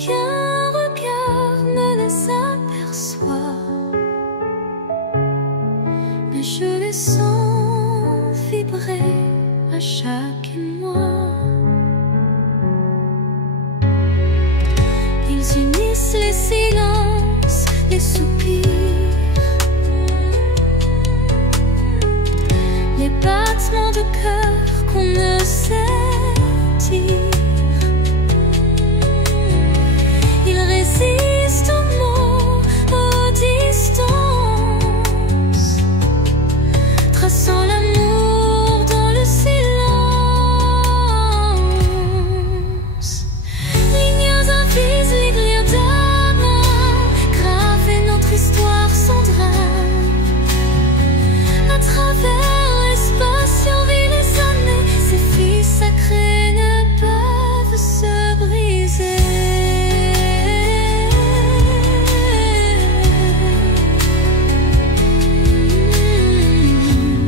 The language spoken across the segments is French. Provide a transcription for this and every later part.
qu'aucun regard ne les aperçoit, mais je les sens vibrer à chaque émoi. Ils unissent les silences, les soupirs, les battements de cœur qu'on ne sait dire. Ils résistent aux mots, aux distances, traçant l'amour dans le silence. Lignes invisibles d'amour, graver notre histoire sans drame. À travers l'espace survit les années, ces filles sacrées ne peuvent se briser.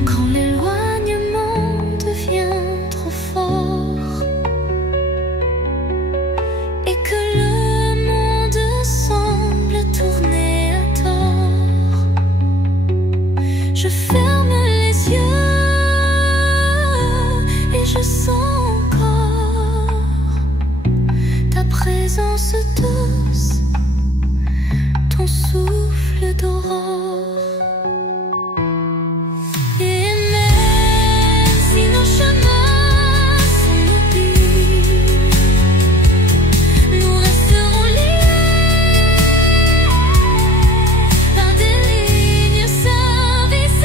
Quand l'éloignement devient trop fort et que le monde semble tourner à tort, je ferme les yeux et je sens encore ta présence douce, ton souffle d'aurore. Et même si nos chemins sont mobiles, nous resterons liés par des lignes invisibles.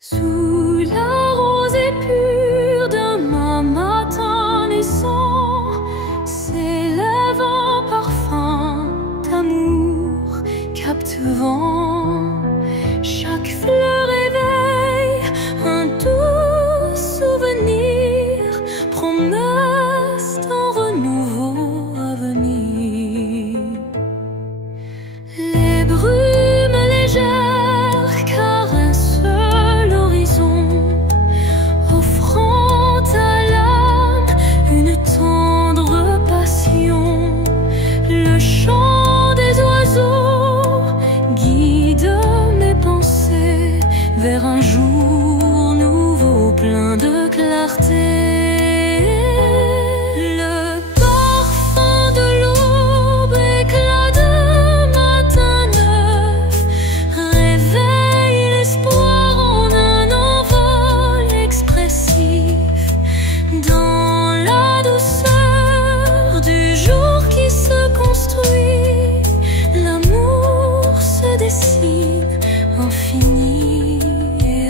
Sous la rosée pure d'un matin naissant s'élève un parfum d'amour captivant. Chaque fleur éveille un doux souvenir, promesse d'un renouveau à venir. Les brumes légères caressent l'horizon, offrant à l'âme une tendre passion. Le chant des oiseaux guide mes pensées vers un jour nouveau plein de clarté. Le parfum de l'aube, éclat de matin neuf, réveille l'espoir en un envol expressif. Dans la douceur du jour qui se construit, l'amour se dessine infini et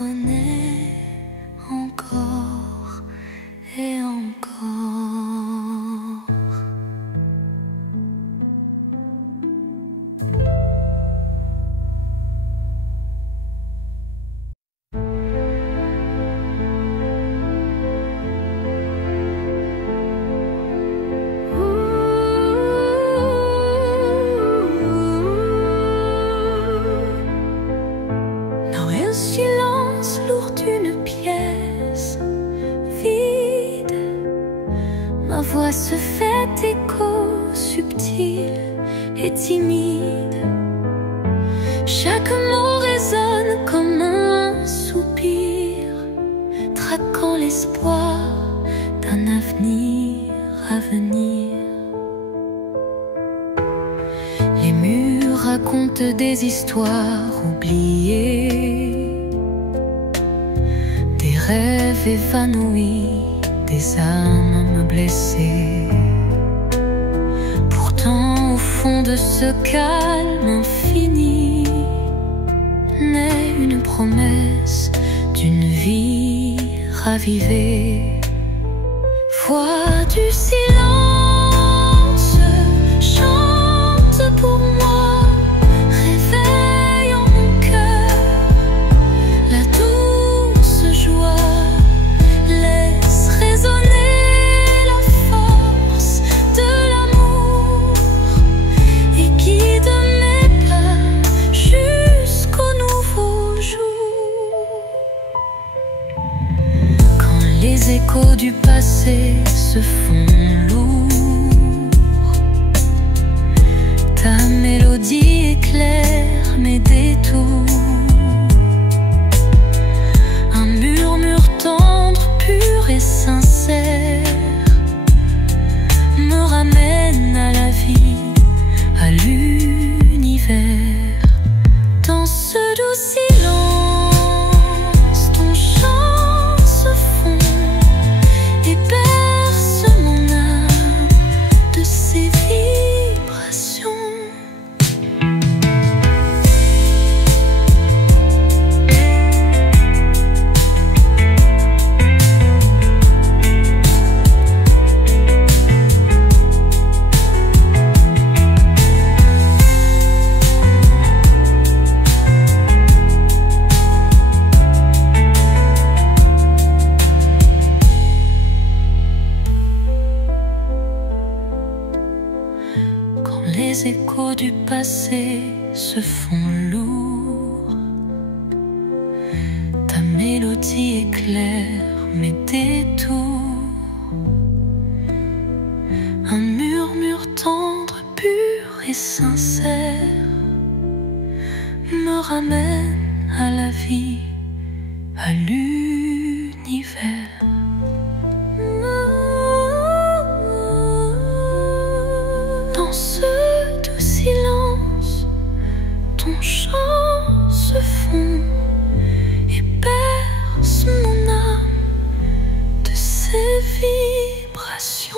renaît encore et encore. Silence lourd d'une pièce vide, ma voix se fait écho subtil et timide. Chaque mot résonne comme un soupir, traquant l'espoir d'un avenir à venir. Les murs racontent des histoires oubliées, des rêves évanouis, des âmes blessées. Pourtant, au fond de ce calme infini, naît une promesse d'une vie ravivée. Voix du silence, chante pour moi, réveille en mon cœur la douce joie, laisse résonner la force de l'amour et guide mes pas jusqu'au nouveau jour. Quand les échos du passé se font lourds, ta mélodie éclaire mes détours. Un murmure tendre, pur et sincère me ramène à la vie, à l'univers. Dans ce doux silence, ton chant se fond et berce mon âme de ses vibrations. Quand les échos du passé se font lourds, ta mélodie éclaire mes détours. Un murmure tendre, pur et sincère me ramène à la vie, à l'univers. Dans ce doux silence, ton chant se fond et berce mon âme de ses vibrations.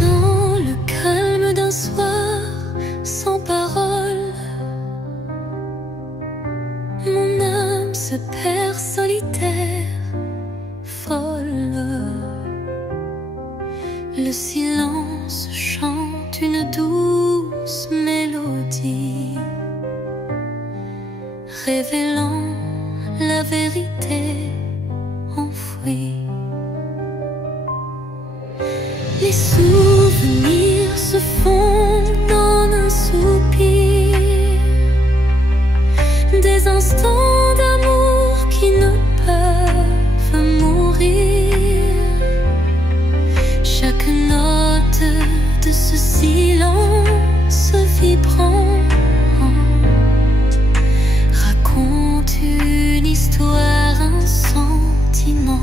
Dans le calme d'un soir sans parole, mon âme se perd solitaire, folle. Le silence chante une douce mélodie, révélant la vérité enfouie. Les souvenirs se fondent en un soupir, des instants d'amour qui ne peuvent mourir. Chaque note de ce silence vibrant raconte une histoire, un sentiment.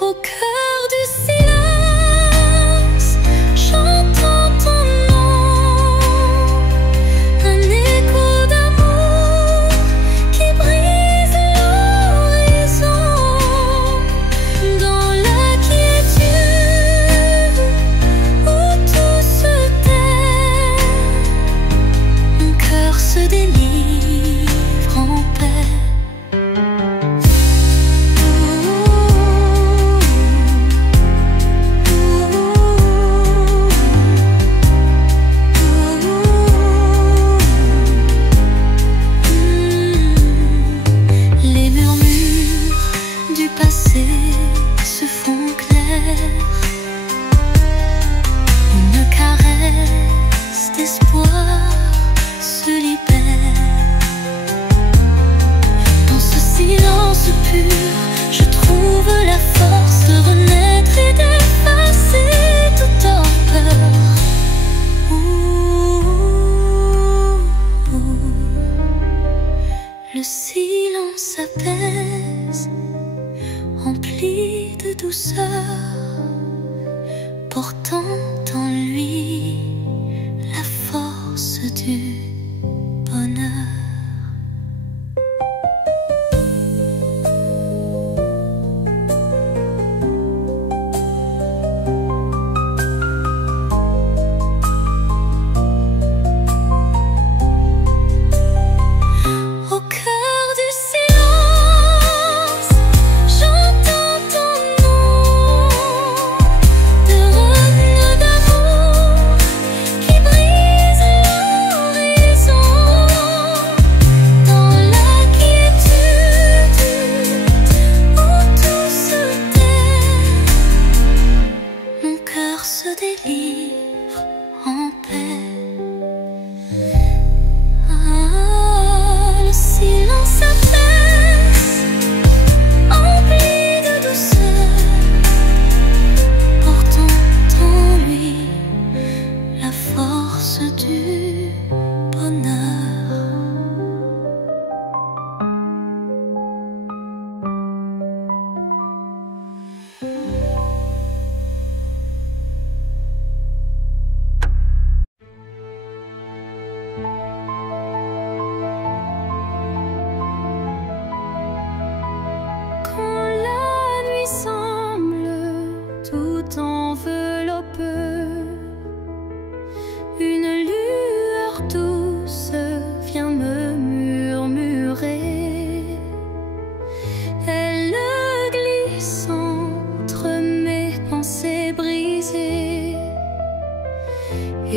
Au cœur du silence, j'entends ton nom, un écho d'amour qui brise l'océan. Le silence apaise, rempli de douceur, portant en lui la force du bonheur.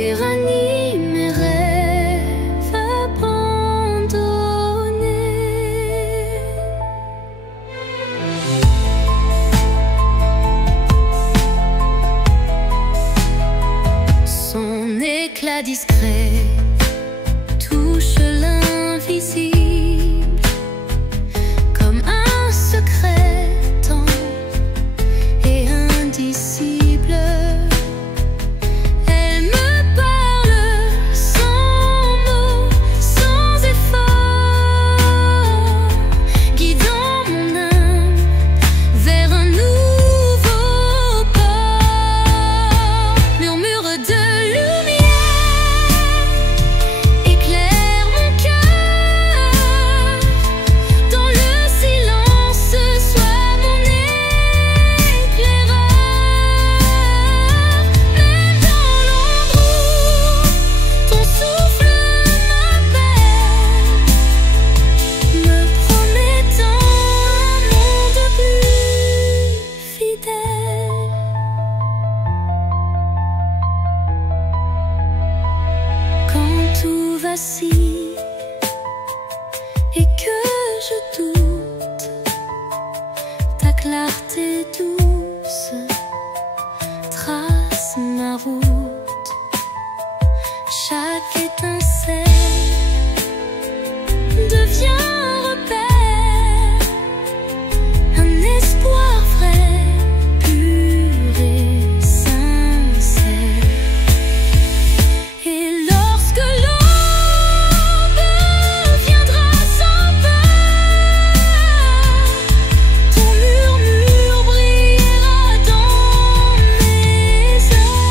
Et ranime mes rêves abandonnés. Son éclat discret touche l'invisible comme un secret tendre et indicible. Et que je doute, ta clarté douce trace ma route. Chaque étincelle devient un repère, un espoir vrai, pur et sincère. Et lorsque l'aube viendra sans peur, ton murmure brillera dans mes heures.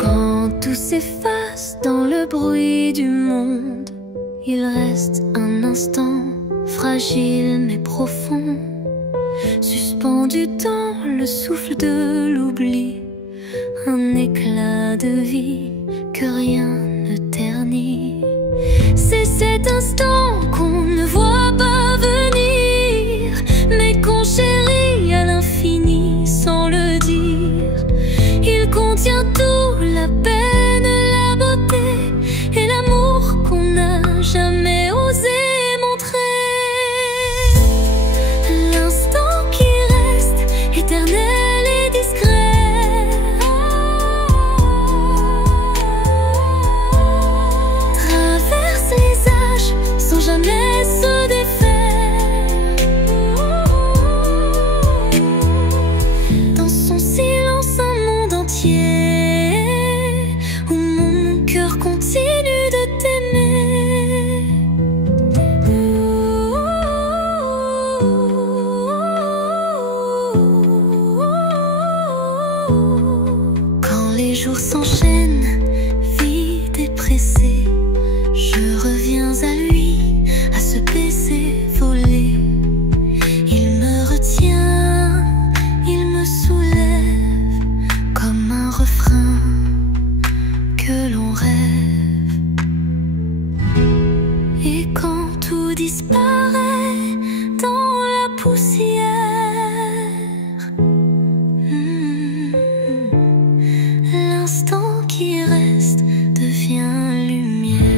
Quand tout s'efface dans le bruit du monde, il reste un instant fragile mais profond, suspendu dans le souffle de l'oubli, un éclat de vie que rien ne ternit. C'est cet instants qu'on ne voit pas venir, mais qu'on chérit à l'infini sans le dire. Il contient tout, la peine, la beauté et l'amour qu'on n'a jamais osé montrer. L'instant qui reste éternel et discret traverse les âges sans jamais se défaire. Dans son silence un monde entier où mon cœur continue de t'aimer. Quand les jours s'enchaînent, vite et pressés, je reviens à lui, à ce baiser volé. Il me retient, il me soulève comme un refrain que l'on rêve. Et quand tout disparaît dans la poussière, l'instant qui reste devient lumière.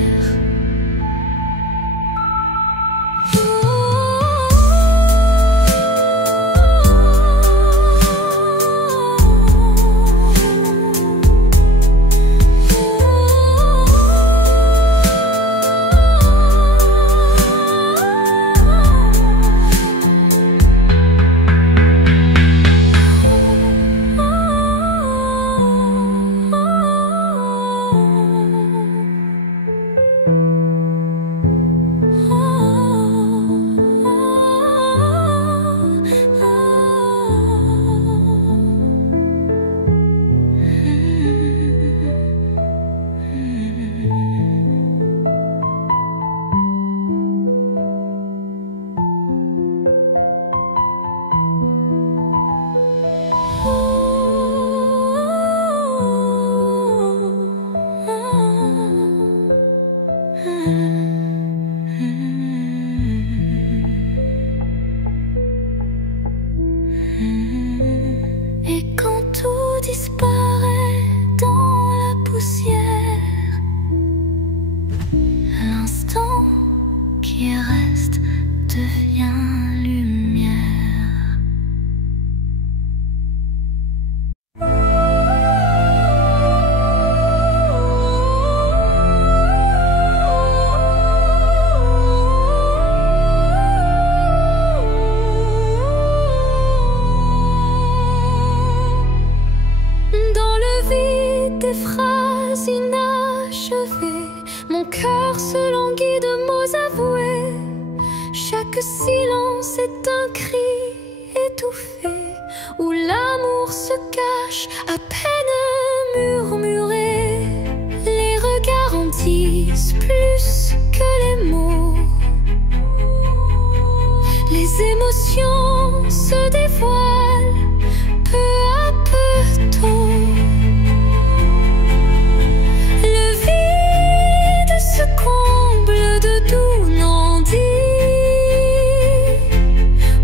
Et quand tout disparaît dans la poussière, l'instant qui reste devient lumière. Dans le vide des phrases inachevées, mon cœur se languit de mots avoués. Chaque silence est un cri étouffé, où l'amour se cache à peine murmuré. Les regards en disent plus que les mots. Les émotions se dévoilent peu à peu tôt. Le vide se comble de doux non-dits,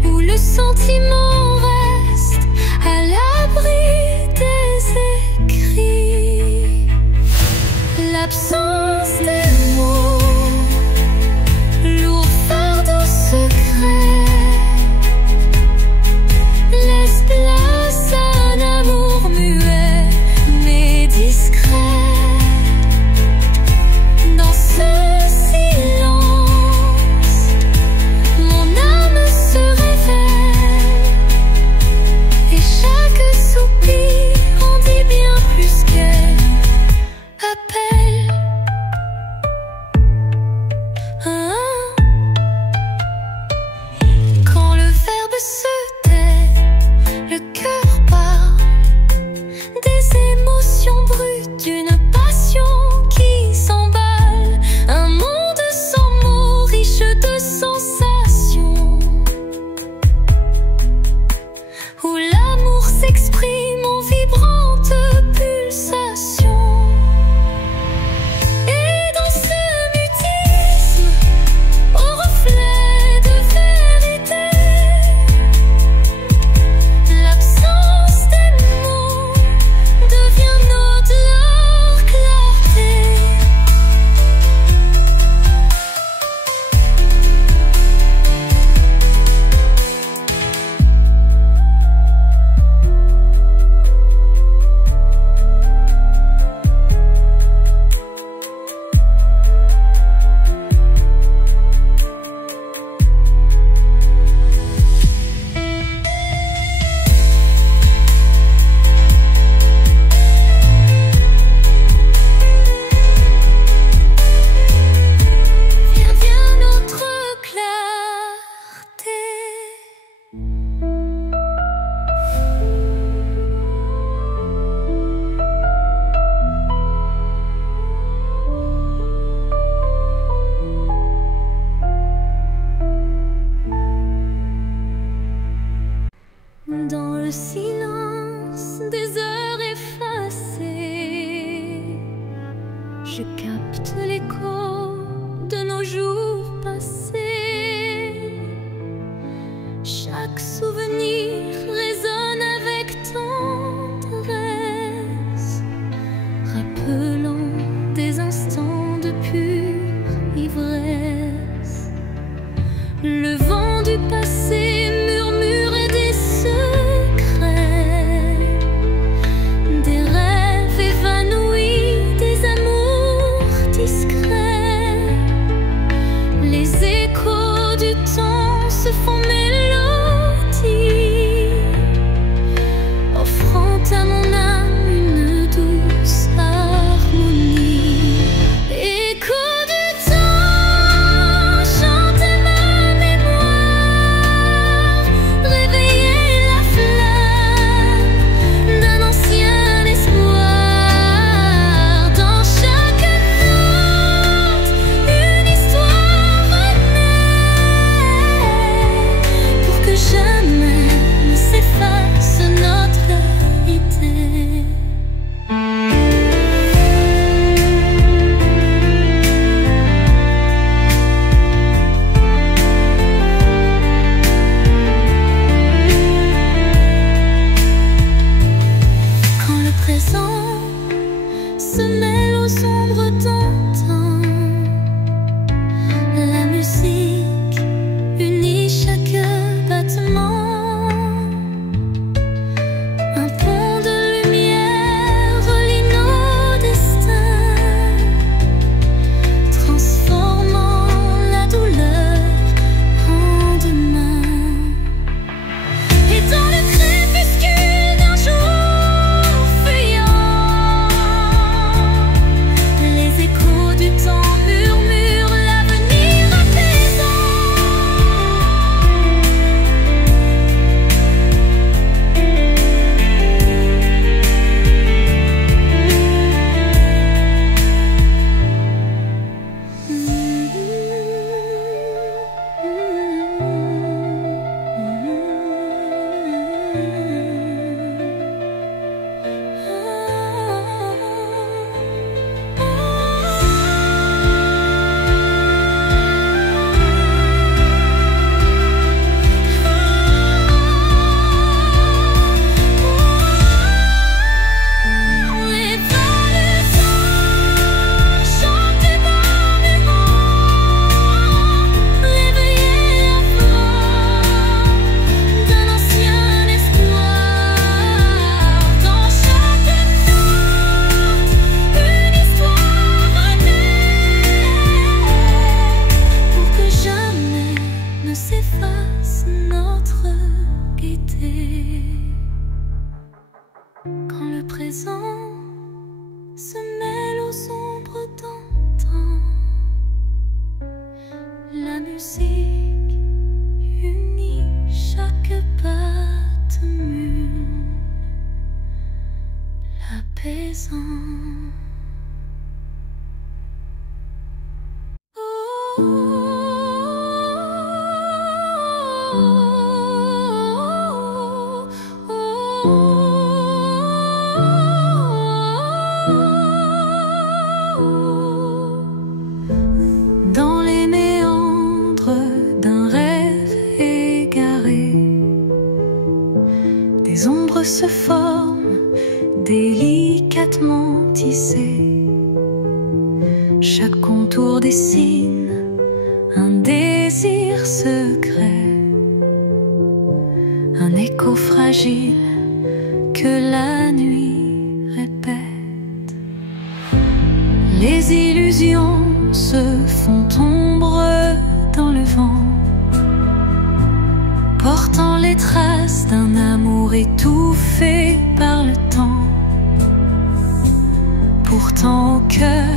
où le sentiment reste à l'abri des écrits. L'absence des mots Le vent du passé murmure des secrets, des rêves évanouis, des amours discrets. Les échos du temps se font mélodie, offrant à mon âme une douce harmonie. Écho du temps, chantez ma mémoire, réveillez la flamme d'un ancien espoir. Dans chaque note, une histoire renaît, pour que jamais ne s'efface notre idée. Quand le présent se mêle aux ombres d'antan, la musique unit chaque battement. Un pont de lumière relie nos destins, transformant la douleur en demain. Et dans le crépuscule d'un jour fuyant, les échos du temps murmurent l'avenir apaisant. Et dans le temps, chantez ma mémoire, réveillez la flamme d'un ancien espoir. Dans chaque note, une histoire renaît, pour que jamais ne s'efface notre gaieté. Quand le présent se mêle aux ombres d'antan, la musique unit chaque battement, l'apaisant. Dans les méandres d'un rêve égaré, des ombres se forment délicatement tissées. Chaque contour dessine un désir secret, un écho fragile que la nuit répète. Les illusions se font ombre dans le vent, portant les traces d'un amour étouffé par le temps. Pourtant au cœur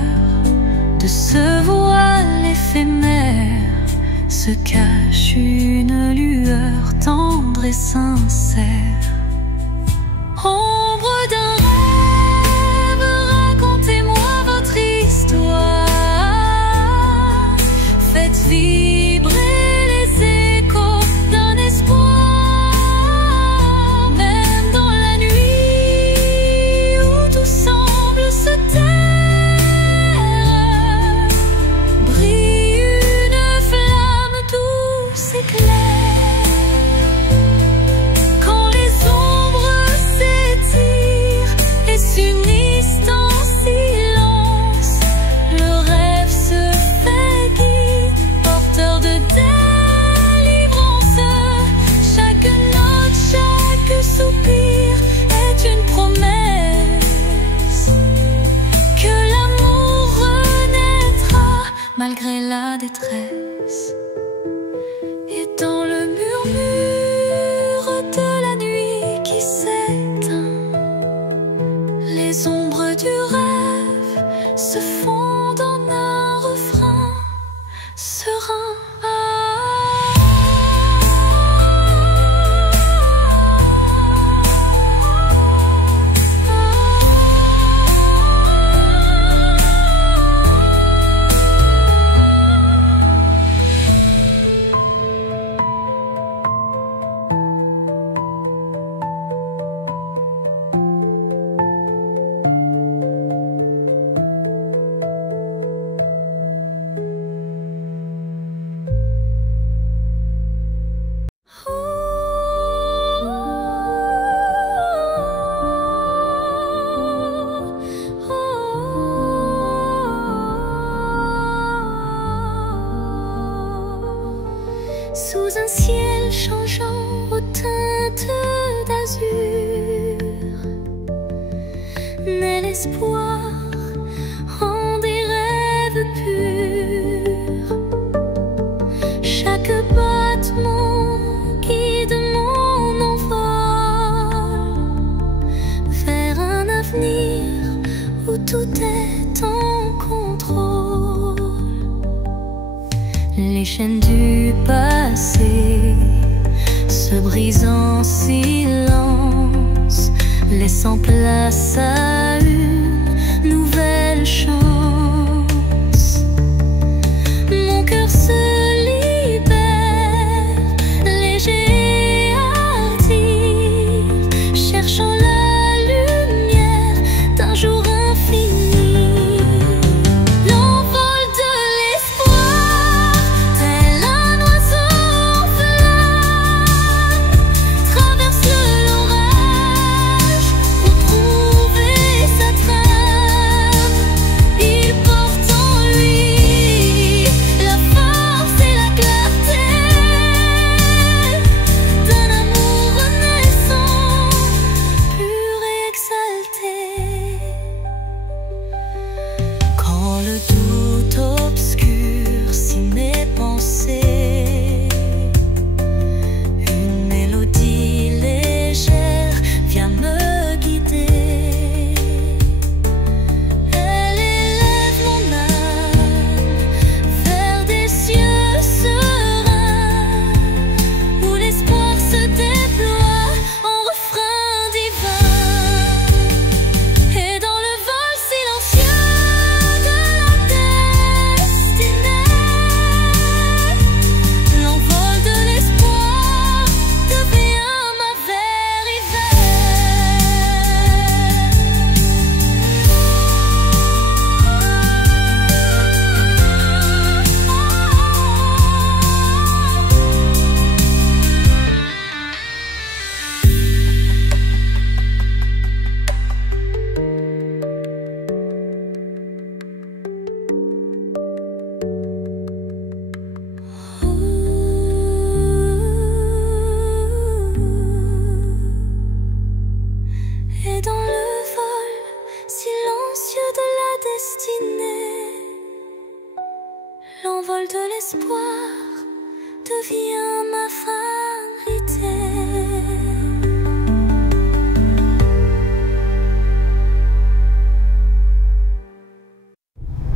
de ce voile éphémère se cache une lueur tendre et sincère. Ombre d'un rêve, racontez-moi votre histoire. Faites vibrer les échos d'un espoir. Même dans la nuit où tout semble se taire, brille une flamme douce et claire. Quand les ombres s'étirent et s'unissent en silence, le rêve se fait guide, porteur la détresse. Et dans le murmure de la nuit qui s'éteint, les ombres du rêve se fondent en un refrain serein. Sous un ciel changeant aux teintes d'azur, naît l'espoir en des rêves purs. Chaque battement guide mon envol vers un avenir où tout est en contrôle. Les chaînes du passé se brisent en silence, laissant place à une nouvelle chance. Mon cœur se libère, léger et hardi, cherchant la lumière d'un jour infini. L'envol de l'espoir devient ma fatalité.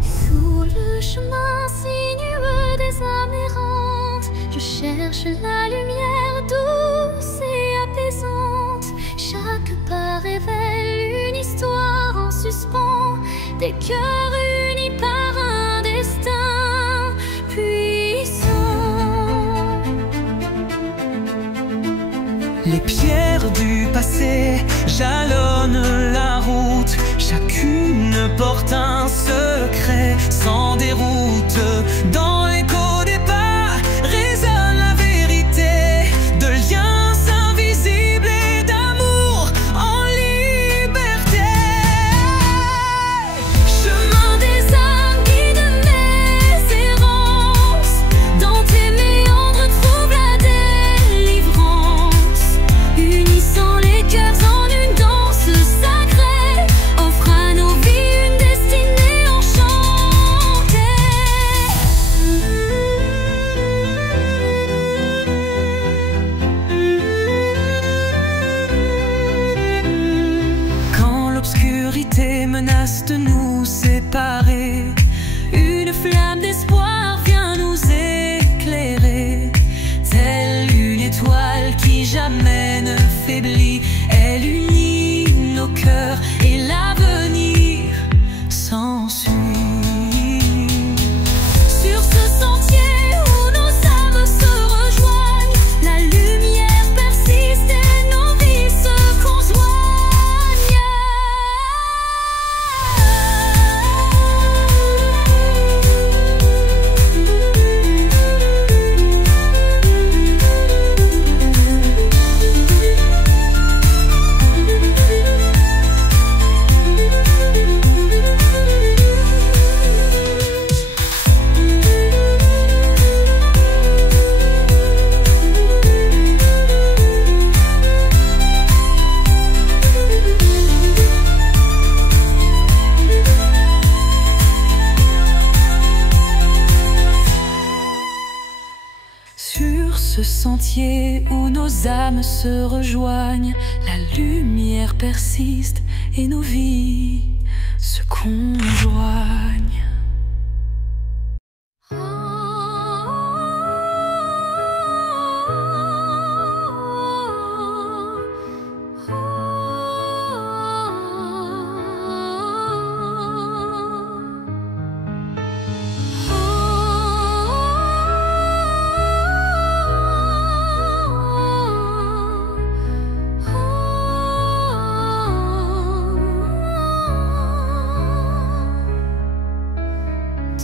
Sous le chemin sinueux des âmes errantes, je cherche la lumière douce et apaisante. Chaque pas révèle une histoire en suspens, des cœurs unis par un destin. Les pierres du passé jalonnent la route, chacune porte un secret sans déroute. Dans l'écho des pas résonne la vérité de liens invisibles et d'amour en liberté. Chemin des âmes, guide mes errances, dans tes méandres trouve la délivrance. Unissant les cœurs en une danse sacrée, offre à nos vies une destinée enchantée. cœur et l'avenir s'ensuit. Sur ce sentier où nos âmes se rejoignent, la lumière persiste et nos vies se conjoignent. Sur ce sentier où nos âmes se rejoignent, la lumière persiste et nos vies se conjoignent.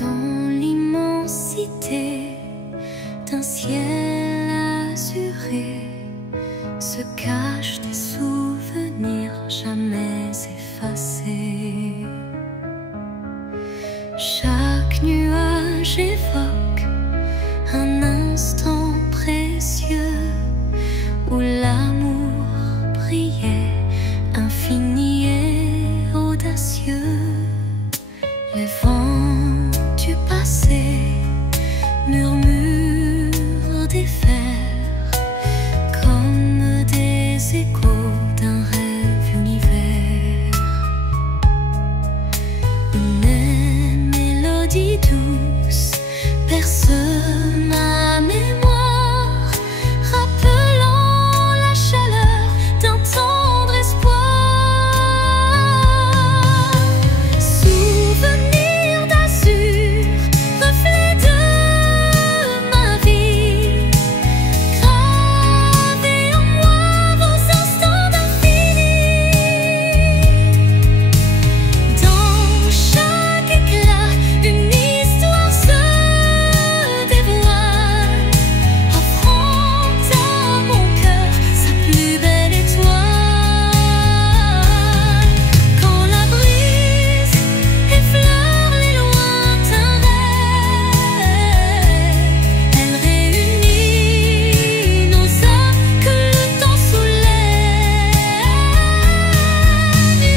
Dans l'immensité d'un ciel azuré se cachent des souvenirs jamais effacés. Chaque nuage évoque un instant précieux où l'amour brillait, infini et audacieux. Les vents du passé murmurent des vers comme des échos d'un rêve univers. Une mélodie douce berce ma mémoire, rappelant la chaleur d'un tendre espoir. Souvenir d'azur, reflet de ma vie, gravez en moi vos instants d'infini. Dans chaque éclat, une histoire se dévoile, offrant à mon cœur sa plus belle étoile. Quand la brise effleure les lointains rêves, elle réunit nos âmes que le temps soulève,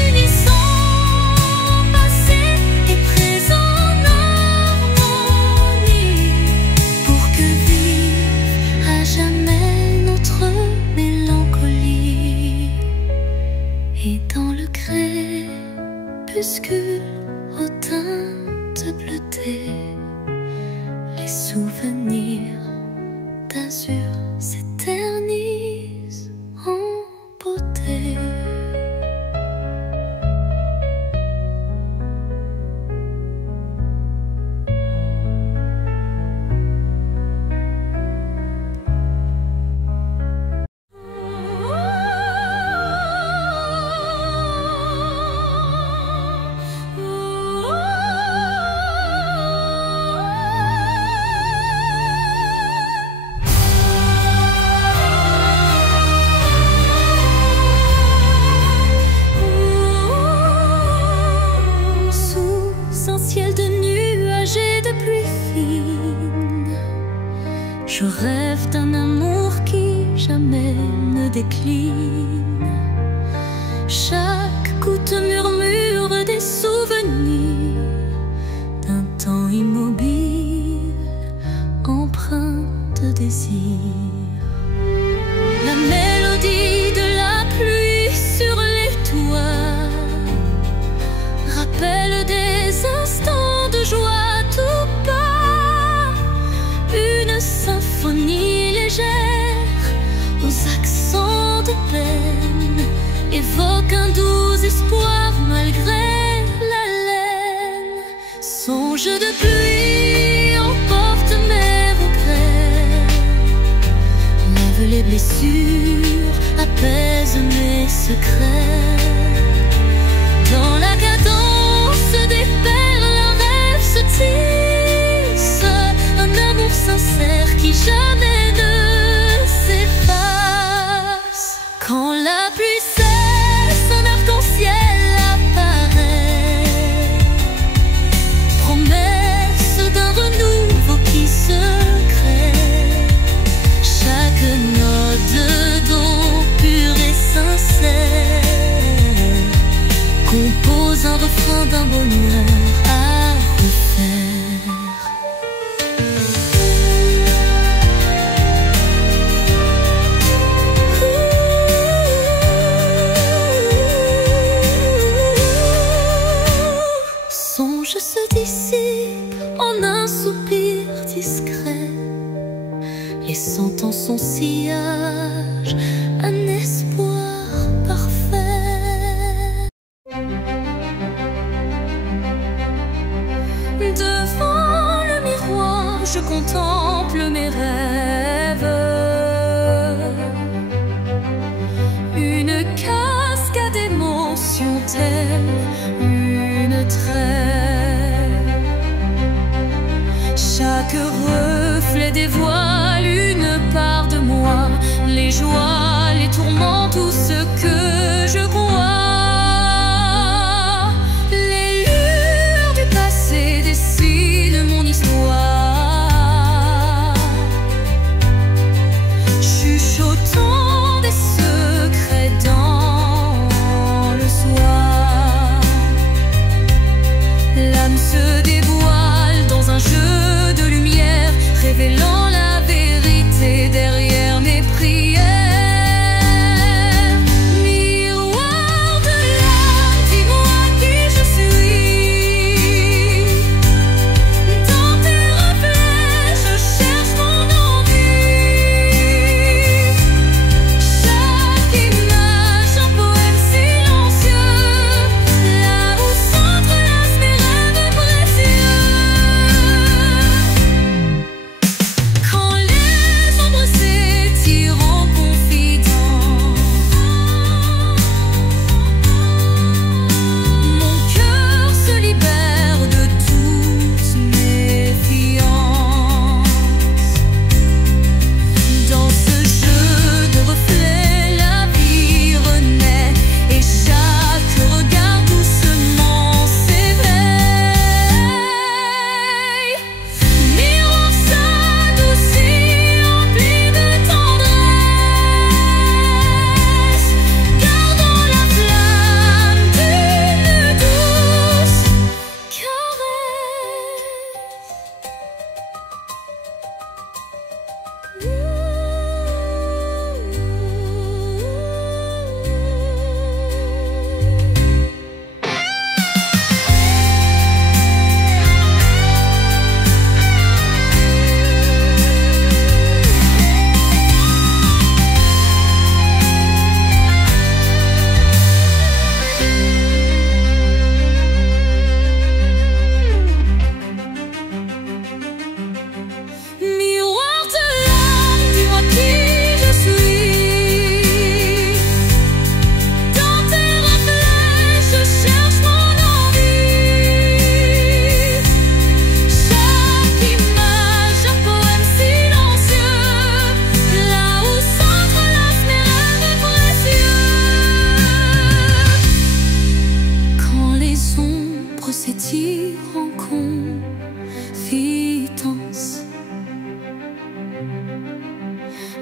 unissant passé et présent en harmonie, pour que vive à jamais notre mélancolie. Et dans le crépuscule aux teintes bleutées, les souvenirs d'azur s'éternisent en beauté. Sous un ciel de nuages et de pluie fine, je rêve d'un amour qui jamais ne décline. Chaque goutte murmure des souvenirs d'un temps immobile, empreint de désir. La mélodie de la pluie sur les toits rappelle des instants de joie tout bas, une symphonie légère aux accents de peine évoque un doux espoir malgré la laine. Songe de pluie emporte mes regrets, lave les blessures, apaise mes secrets. Dans la cadence des perles, un rêve se tisse, un amour sincère qui jamais ne s'efface. Quand la pluie cesse, un arc-en-ciel apparaît, promesse d'un renouveau qui se crée. Chaque note de don pur et sincère compose un refrain d'un bonheur à refaire. Songe se dissipe en un soupir discret, laissant en son sillage un espoir parfait. Devant le miroir, je contemple mes rêves. Une cascade d'émotions telle une trêve. Chaque reflet dévoile une part de moi, les joies, les tourments, tout ce que je crois. Dessine mon histoire, chuchotant des secrets dans le soir. L'âme se dévoile dans un jeu de lumière, révélant la vérité derrière mes prières. Miroir de l'âme, dis-moi qui je suis.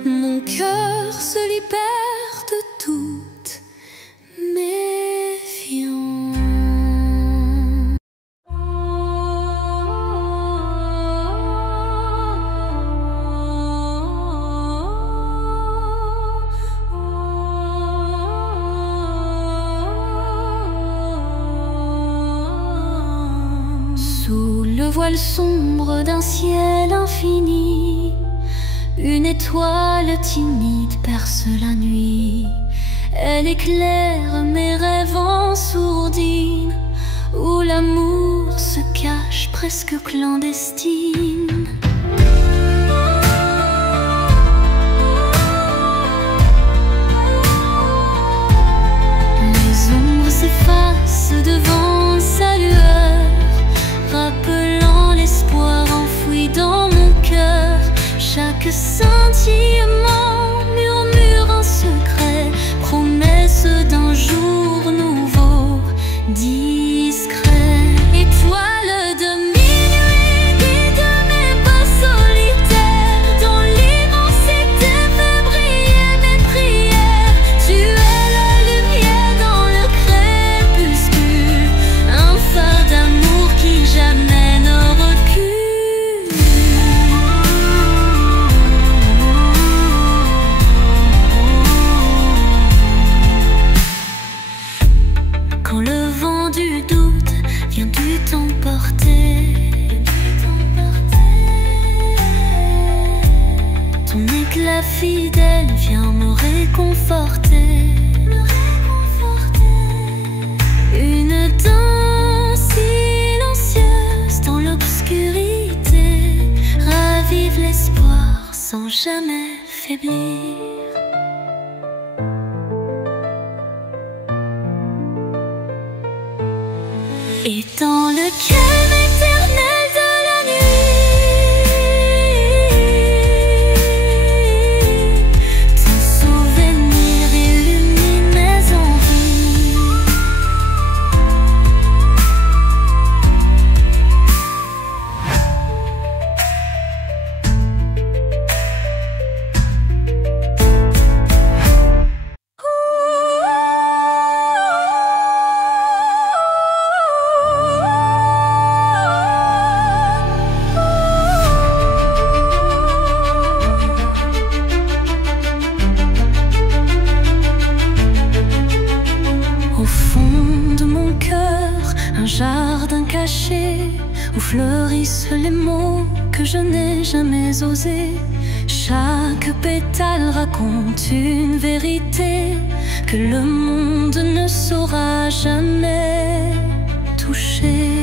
Mon cœur se libère de toute méfiance. Sous le voile sombre d'un ciel infini, une étoile timide perce la nuit. Elle éclaire mes rêves en sourdine, où l'amour se cache presque clandestine. Les ombres s'effacent devant sa lueur, rappelant l'espoir enfoui dans mon cœur. Chaque scintillement murmure un secret, promesse d'un jour nouveau, discret. Étoile de minuit, guide mes pas solitaires, dans l'immensité fait briller mes prières. Tu es la lumière dans le crépuscule, un phare d'amour qui jamais ne recule. Quand le vent du doute vient du t'emporter, ton éclat fidèle vient me réconforter. Une danse silencieuse dans l'obscurité ravive l'espoir sans jamais faiblir. Et dans le calme éternel de la nuit, ton souvenir illumine mes envies. Au fond de mon cœur, un jardin caché où fleurissent les mots que je n'ai jamais osés. Chaque pétale raconte une vérité que le monde ne saura jamais toucher.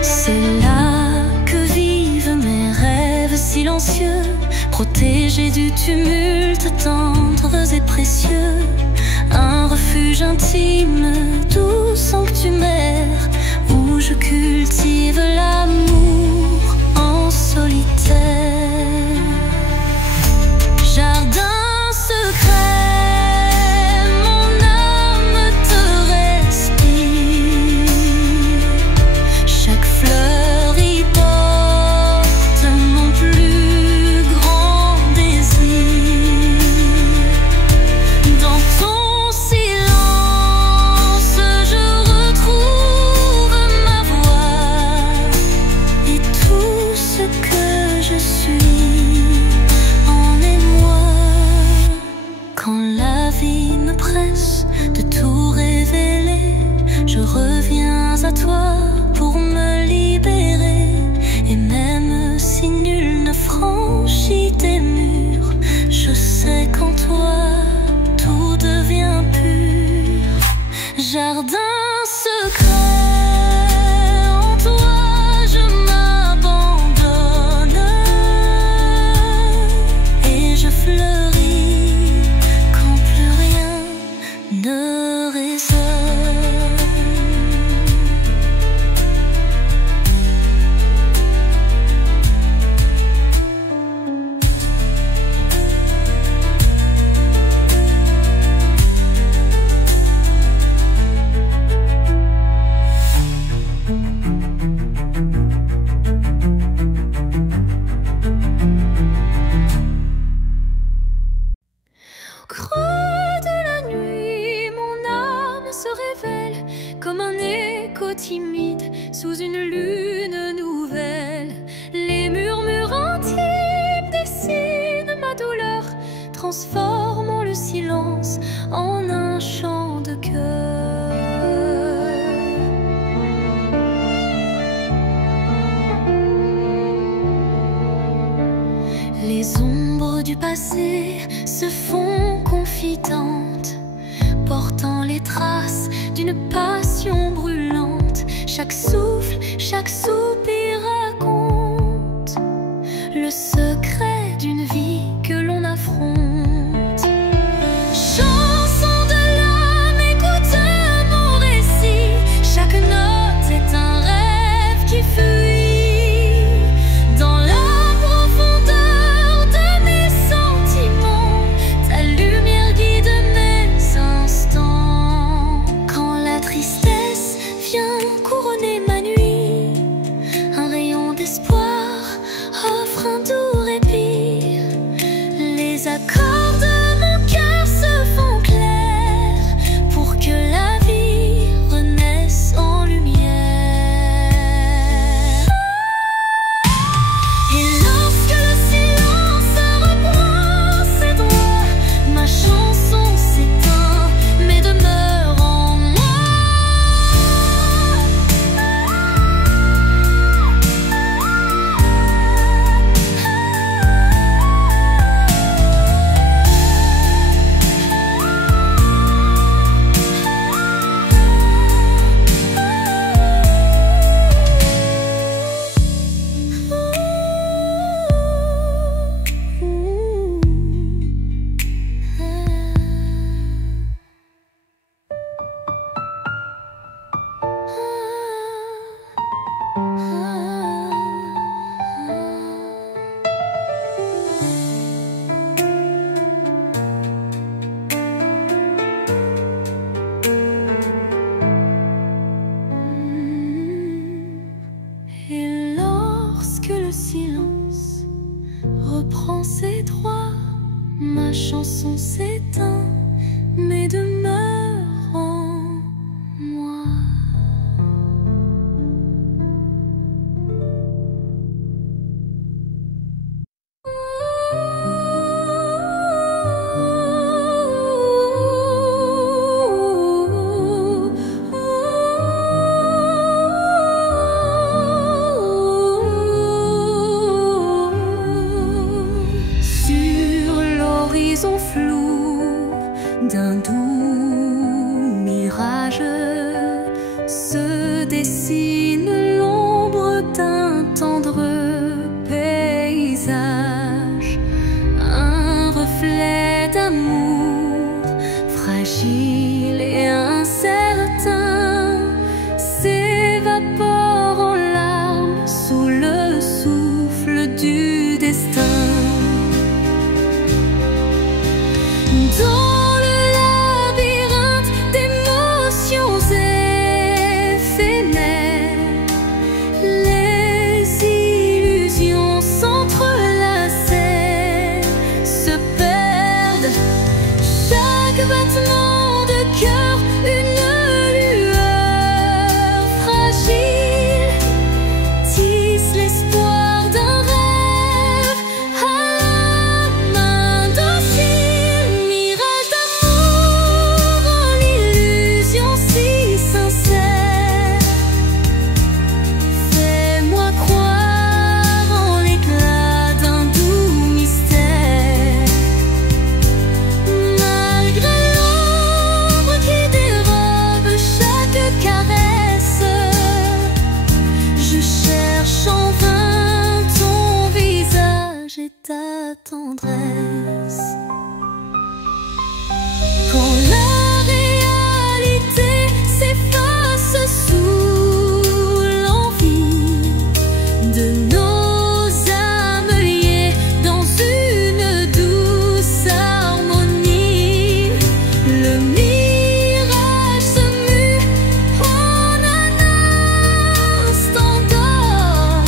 C'est là que vivent mes rêves silencieux, protégés du tumulte, tendres et précieux. Un refuge intime, doux sanctuaire, où je cultive l'amour en solitaire. Jardin secret, mon âme te respire. Chaque fleur y porte mon plus grand désir. Dans ton silence, je retrouve ma voix et tout ce que je suis en émoi. Quand la vie me presse de tout révéler, je reviens à toi pour me libérer. Et même si nul ne franchit tes murs, je sais qu'en toi tout devient pur. Jardin secret, en toi je m'abandonne et je fleuris quand plus rien ne résonne. Au creux de la nuit, mon âme se révèle comme un écho timide sous une lune nouvelle. Les murmures intimes dessinent ma douleur, transformant le silence en un chant de cœur. Les ombres du passé se font confidentes, portant les traces d'une passion brûlante. Chaque souffle, chaque soupir raconte le secret d'une vie que l'on affronte. Chanson de l'âme, écoute mon récit. Chaque note est un rêve qui fuit dans la profondeur de mes sentiments. Ta lumière guide mes instants. Quand la tristesse vient couronner ma nuit, un rayon d'espoir offre un doux répit. Les accords de mon cœur se font clairs pour que la vie renaisse en lumière. Et lorsque le silence reprend ses droits, ma chanson s'éteint mais demeure en moi. Et lorsque le silence reprend ses droits, ma chanson s'éteint mais demeure en moi. Sur l'horizon flou d'un doux mirage se dessine l'ombre d'un tendre paysage, un reflet d'amour fragile et incertain s'évapore en larmes sous le souffle du destin. Dans le labyrinthe d'émotions éphémères, les illusions s'entrelacent, se perdent. Chaque battement de cœur, une lueur fragile, tisse l'espoir d'un rêve à la main docile. Mirage d'amour en l'illusion si sincère, fais-moi croire en l'éclat d'un doux mystère. Malgré l'ombre qui dérobe chaque caresse, je cherche en vain ton visage et ta tendresse. Quand la réalité s'efface sous l'envie de nos âmes liées dans une douce harmonie, le mirage se mue en un instant d'or,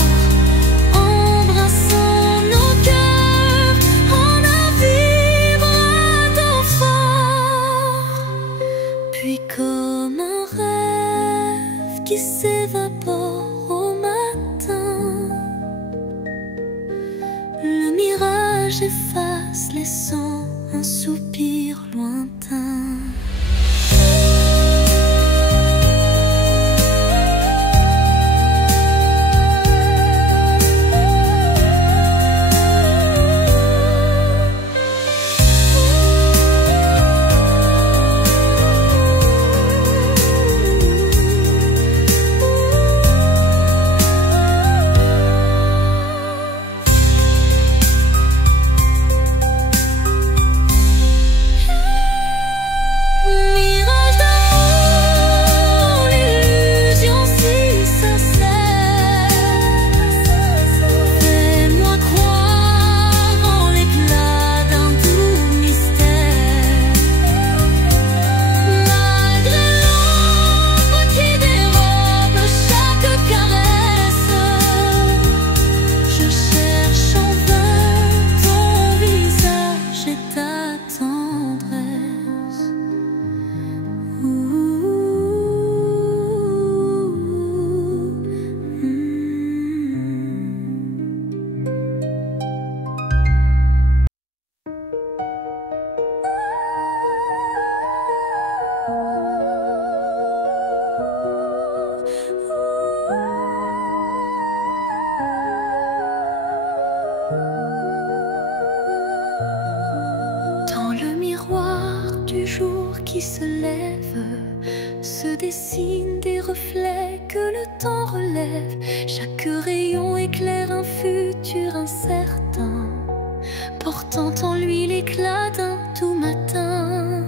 embrassant nos cœurs en un vibrato fort. Puis comme un rêve qui s'évapore au matin, le mirage efface laissant un soupir lointain. se lève, se dessinent des reflets que le temps relève. Chaque rayon éclaire un futur incertain, portant en lui l'éclat d'un tout matin.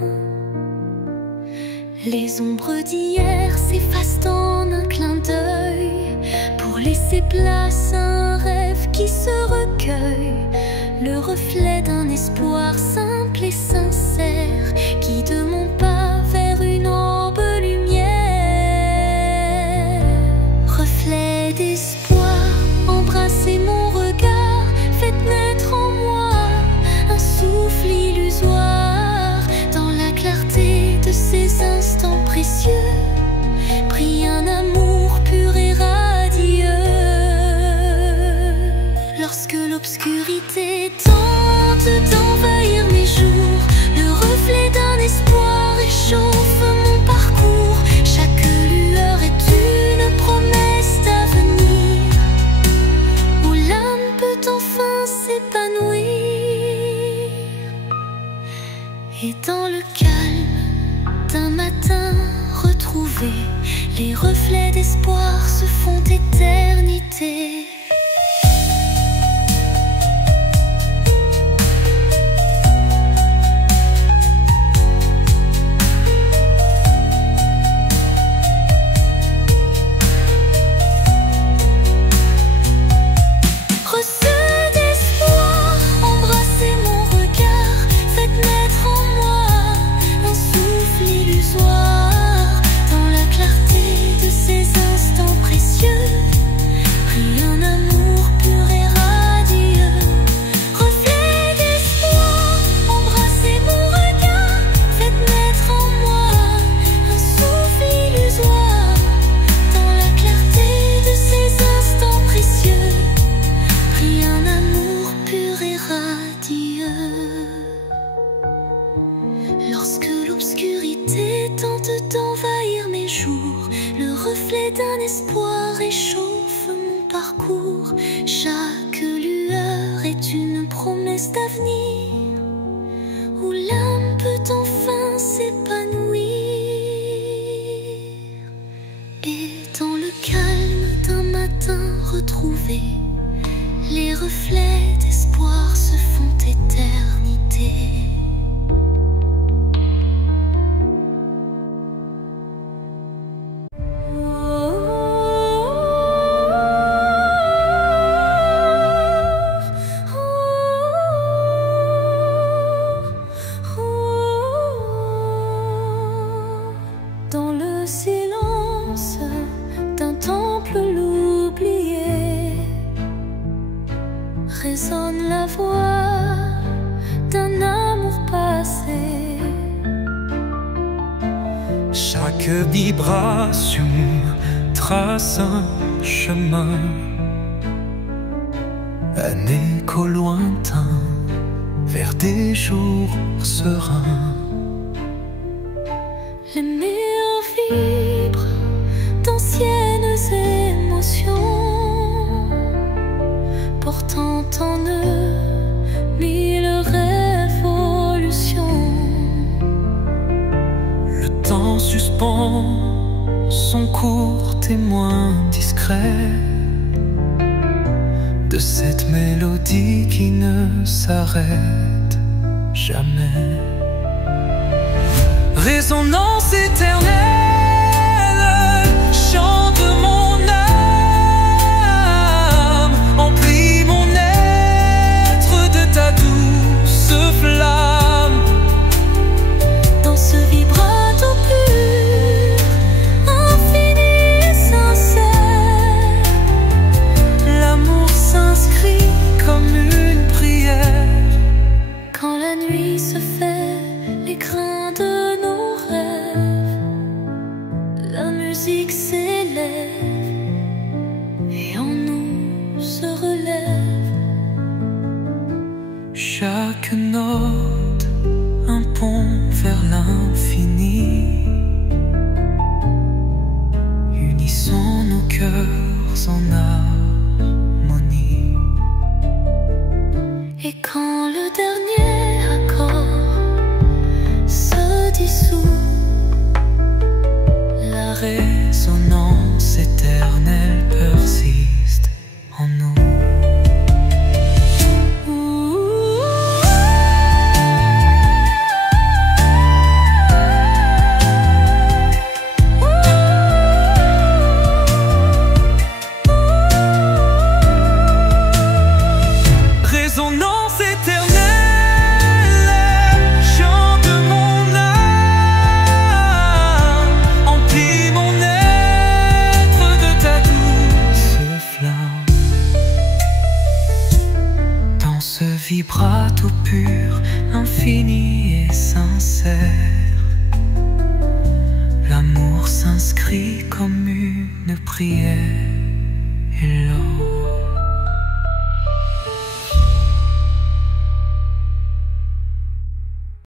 Les ombres d'hier s'effacent en un clin d'œil, pour laisser place à un rêve qui se recueille. Le reflet d'un espoir simple et sincère, qui de mon pas vers une aube lumière. Reflet d'espoir, embrassez mon regard, faites naître en moi un souffle illusoire. Dans la clarté de ces instants précieux, brille un amour pur et radieux. Lorsque l'obscurité tente d'envahir mes jours, le reflet d'un espoir réchauffe mon parcours. Chaque lueur est une promesse d'avenir, où l'âme peut enfin s'épanouir. Et dans le calme d'un matin retrouvé, les reflets d'espoir se font éternité. Lorsque l'obscurité tente d'envahir mes jours, le reflet d'un espoir réchauffe mon parcours. Chaque lueur est une promesse d'avenir, où l'âme peut enfin s'épanouir. Et dans le calme d'un matin retrouvé, les reflets d'espoir se font éternité. Dans le silence d'un temple l'oublié, résonne la voix d'un amour passé. Chaque vibration trace un chemin, un écho lointain vers des jours sereins. Les murs vibrent d'anciennes émotions, portant en eux mille révolutions. Le temps suspend son court témoin discret de cette mélodie qui ne s'arrête jamais. Résonance éternelle, chant de mon âme, emplis mon être de ta douce flamme. Dans ce vibrato pur, infini et sincère, L'amour s'inscrit comme une prière. quand la nuit se fait l'écrin de nos rêves, la musique s'élève et en nous se relève. Chaque note un pont vers l'infini. Unissons nos cœurs en harmonie. Et quand le dernier accord se dissout en nous. Résonance éternelle, chant de mon âme, emplis mon être de ta douce flamme. Dans ce vibrato pur, infini et sincère, l'amour s'inscrit comme une prière et l'or.